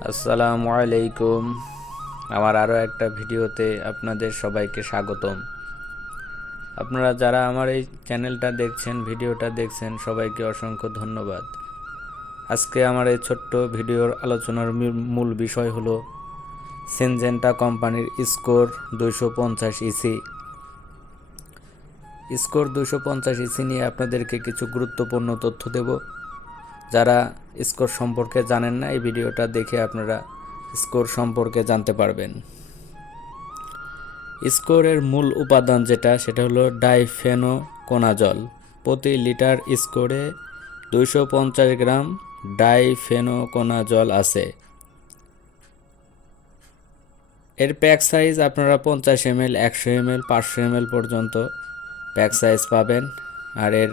আসসালামু আলাইকুম। আমার আরও একটা ভিডিওতে আপনাদের সবাইকে স্বাগতম। আপনারা যারা আমার এই চ্যানেলটা দেখছেন, ভিডিওটা দেখছেন, সবাইকে অসংখ্য ধন্যবাদ। আজকে আমার এই ছোট্ট ভিডিওর আলোচনার মূল- বিষয় হলো সেনজেন্টা কোম্পানির স্কোর দুইশো পঞ্চাশ ইসি স্কোর দুশো পঞ্চাশ ইসি নিয়ে আপনাদেরকে কিছু গুরুত্বপূর্ণ তথ্য দেব। যারা স্কোর সম্পর্কে জানেন না, এই ভিডিওটা দেখে আপনারা স্কোর সম্পর্কে জানতে পারবেন। স্কোরের মূল উপাদান যেটা, সেটা হলো ডাইফেনো কোনাজল প্রতি লিটার স্কোরে দুইশো পঞ্চাশ গ্রাম ডাইফেনো কোনাজল আছে। এর প্যাক সাইজ আপনারা পঞ্চাশ এম এল একশো এম এল পাঁচশো এম পর্যন্ত প্যাক সাইজ পাবেন। আর এর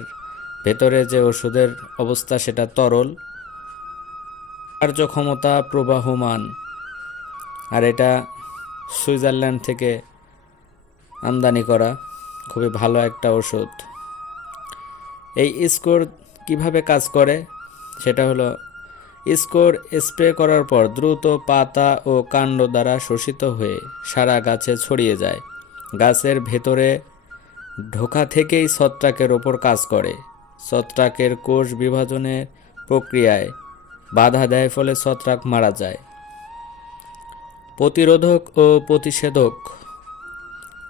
ভেতরে যে ওষুধের অবস্থা সেটা তরল, কার্যক্ষমতা প্রবাহমান। আর এটা সুইজারল্যান্ড থেকে আমদানি করা খুবই ভালো একটা ওষুধ। এই স্কোর কীভাবে কাজ করে? সেটা হলো, স্কোর স্প্রে করার পর দ্রুত পাতা ও কাণ্ড দ্বারা শোষিত হয়ে সারা গাছে ছড়িয়ে যায়। গাছের ভেতরে ঢোকা থেকেই ছত্রাকের ওপর কাজ করে। ছত্রাকের কোষ বিভাজনের প্রক্রিয়ায় বাধা দেয় ফলে ছত্রাক মারা যায়। প্রতিরোধক ও প্রতিষেধক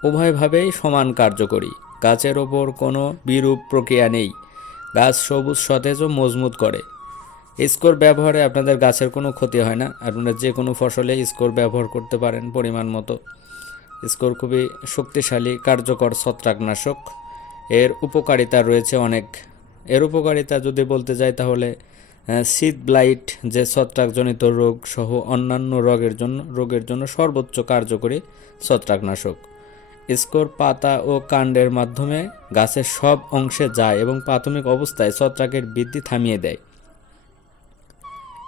উভয়ভাবেই সমান কার্যকরী। গাছের ওপর কোনো বিরূপ প্রক্রিয়া নেই। গাছ সবুজ, সতেজ ও মজবুত করে। স্কোর ব্যবহারে আপনাদের গাছের কোনো ক্ষতি হয় না। আপনারা যে কোনো ফসলে স্কোর ব্যবহার করতে পারেন পরিমাণ মতো। স্কোর খুবই শক্তিশালী, কার্যকর ছত্রাকনাশক। এর উপকারিতা রয়েছে অনেক। এর উপকারিতা যদি বলতে যাই তাহলে শীত ব্লাইট যে ছত্রাকজনিত রোগ সহ অন্যান্য রোগের জন্য রোগের জন্য সর্বোচ্চ কার্যকরী ছত্রাকনাশক। স্কোর, পাতা ও কাণ্ডের মাধ্যমে গাছের সব অংশে যায় এবং প্রাথমিক অবস্থায় ছত্রাকের বৃদ্ধি থামিয়ে দেয়।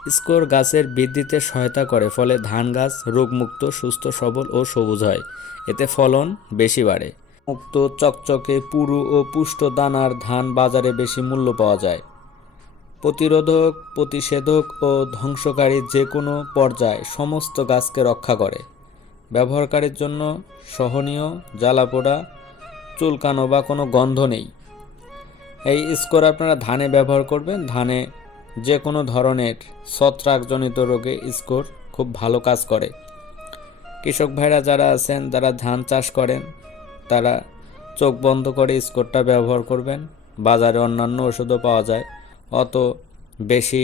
স্কোর গাছের বৃদ্ধিতে সহায়তা করে, ফলে ধান গাছ রোগমুক্ত, সুস্থ, সবল ও সবুজ হয়। এতে ফলন বেশি বাড়ে। মুক্ত চকচকে পুরু ও পুষ্ট দানার ধান বাজারে বেশি মূল্য পাওয়া যায়। প্রতিরোধক, প্রতিষেধক ও ধ্বংসকারী যে কোনো পর্যায়ে সমস্ত গাছকে রক্ষা করে। ব্যবহারকারীর জন্য সহনীয়, জ্বালাপোড়া, চুলকানো বা কোনো গন্ধ নেই। এই স্কোর আপনারা ধানে ব্যবহার করবেন। ধানে যে কোনো ধরনের ছত্রাকজনিত রোগে স্কোর খুব ভালো কাজ করে। কৃষক ভাইরা যারা আছেন, যারা ধান চাষ করেন তারা চোখ বন্ধ করে স্কোরটা ব্যবহার করবেন। বাজারে অন্যান্য ওষুধও পাওয়া যায়। অত বেশি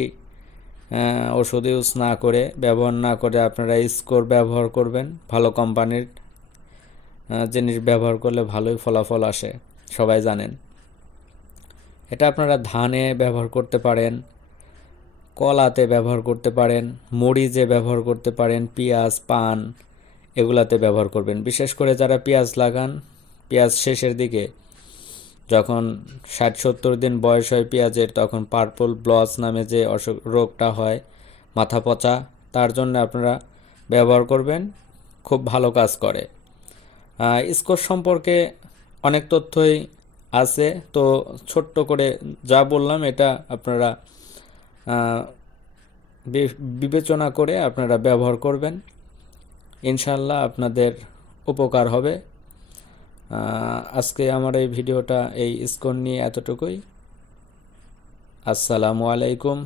ওষুধ ইউজ না করে, ব্যবহার না করে আপনারা স্কোর ব্যবহার করবেন। ভালো কোম্পানির জিনিস ব্যবহার করলে ভালোই ফলাফল আসে, সবাই জানেন। এটা আপনারা ধানে ব্যবহার করতে পারেন, কলাতে ব্যবহার করতে পারেন, মরিচে ব্যবহার করতে পারেন, পেঁয়াজ, পান, এগুলাতে ব্যবহার করবেন। বিশেষ করে যারা পেঁয়াজ লাগান পেঁয়াজ শেষের দিকে। যখন ষাট সত্তর দিন বয়স হয় পেঁয়াজের, তখন পার্পল ব্লস নামে যে অসুখ, রোগটা হয়, মাথা পচা, তার জন্য আপনারা ব্যবহার করবেন। খুব ভালো কাজ করে। স্কোর সম্পর্কে অনেক তথ্যই আছে। তো ছোট্ট করে যা বললাম, এটা আপনারা বিবেচনা করে আপনারা ব্যবহার করবেন। ইনশাল্লাহ আপনাদের উপকার হবে। আজকে আমার এই ভিডিওটা এই স্কোর নিয়ে এতটুকুই। আসসালামু আলাইকুম।